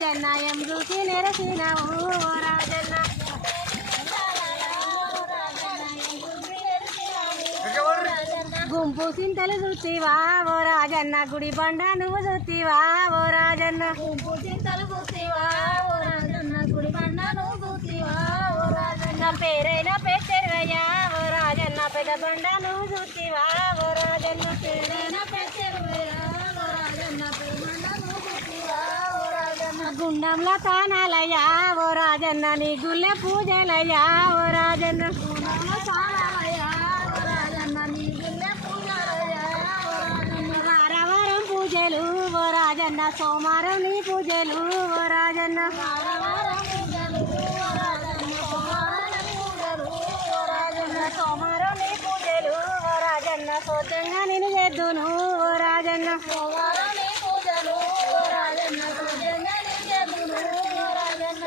జన్నాయం చూసి నెరసినావు ఓ రాజన్న గుంపు సింతలు చూసివా ఓ రాజన్న గుడి బండ నువ్వు చూసివా ఓ రాజన్న గుంపు సింతలు చూసివా ఓ రాజన్న గుడి బండ నువ్వు చూసివా ఓ రాజన్న పేరైన పెట్టెరువయ్యా ఓ రాజన్న పెద్ద బండ నువ్వు చూసివా ఓ రాజన్న పేరైన పెట్టెరువయ్యా ఓ రాజన్న పెద్ద బండ నువ్వు చూసివా ఓ రాజన్న గుండంలో తానాలయ్యా ఓ రాజన్న నీ గుళ్ళె పూజలయ్యా ఓ రాజన్న గుండంలో తానాలయ్యా ఓ రాజన్న నీ గుళ్ళె పూజలయ్యా ఓ రాజన్న వారవారం పూజలు ఓ రాజన్న సోమవారం నీ పూజలు ఓ రాజన్న వారవారం పూజలు ఓ రాజన్న సోమవారం పూజలు ఓ రాజన్న సోమవారం నీ పూజలు ఓ రాజన్న సోదంగా నేను చేద్దును ఓ రాజన్న సోమవారం నీ పూజలు ఓ రాజన్న సోదంగా నేను చేద్దును ఓ రాజన్న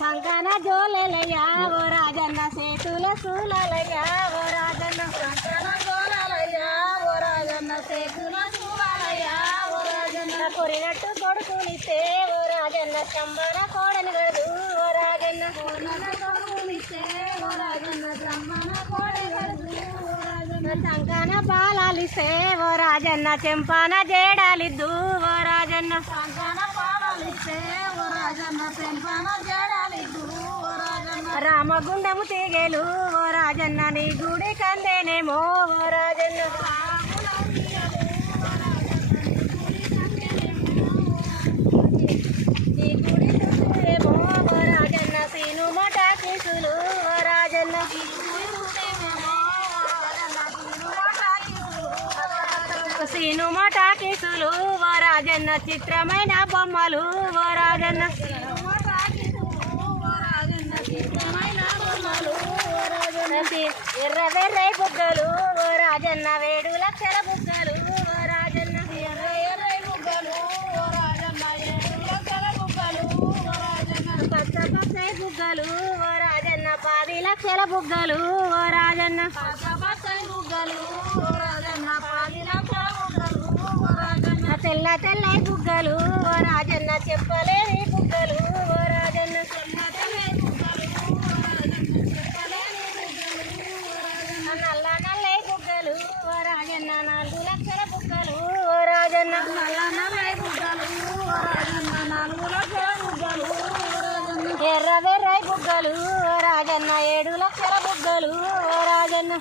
సంకాన జోలెలయ్యా ఓ రాజన్న సేతుల సూలయ్యా ఓ రాజన్న సంకాన జోలయ్యా ఓ రాజన్న సేతుల సూలయ్యా ఓ రాజన్న కొరినట్టు కొడుకునిస్తే ఓ రాజన్న చంబన కోడని గడు ఓ రాజన్న కొడుకునిస్తే ఓ రాజన్న చంబన కోడని గడు ఓ రాజన్న సంకాన పాలాలిస్తే ఓ రాజన్న చెంపాన జేడాలిద్దు ఓ రాజన్న సంకాన పాలాలిస్తే ఓ రాజన్న చెంపాన జేడాలిద్దు ఓ రాజన్న రామగుండము తీగేలు ఓ రాజన్న నీ గుడి కందేనేమో ఓ రాజన్న నీ గుడి చూసేమో ఓ రాజన్న సీను మట కేసులు ఓ రాజన్న సీను మట కేసులు ఓ రాజన్న చిత్రమైన బొమ్మలు ఓ రాజన్న ఎర్ర వెర్రై బుగ్గలు ఓ రాజన్న 7 లక్షల బుగ్గలు ఓ రాజన్న ఎర్ర ఎర్రై బుగ్గలు ఓ రాజన్న 7 లక్షల బుగ్గలు ఓ రాజన్న పచ్చ పచ్చై బుగ్గలు ఓ రాజన్న 10 లక్షల బుగ్గలు ఓ రాజన్న పచ్చ పచ్చై బుగ్గలు ఓ రాజన్న 10 లక్షల బుగ్గలు ఓ రాజన్న తెల్ల తెల్లై బుగ్గలు ఓ రాజన్న చెప్పలేని బుగ్గలు ఓ రాజన్న తెల్ల తెల్లై బుగ్గలు ఓ రాజన్న చెప్పలేని నల్ల నల్లై బుగ్గలు ఓ రాజన్న 4 లక్షల బుగ్గలు ఓ రాజన్న నల్ల నల్లై బుగ్గలు ఓ రాజన్న 4 లక్షల బుగ్గలు ఓ రాజన్న ఎర్ర వెర్రై బుగ్గలు ఓ రాజన్న 7 లక్షల బుగ్గలు ఓ రాజన్న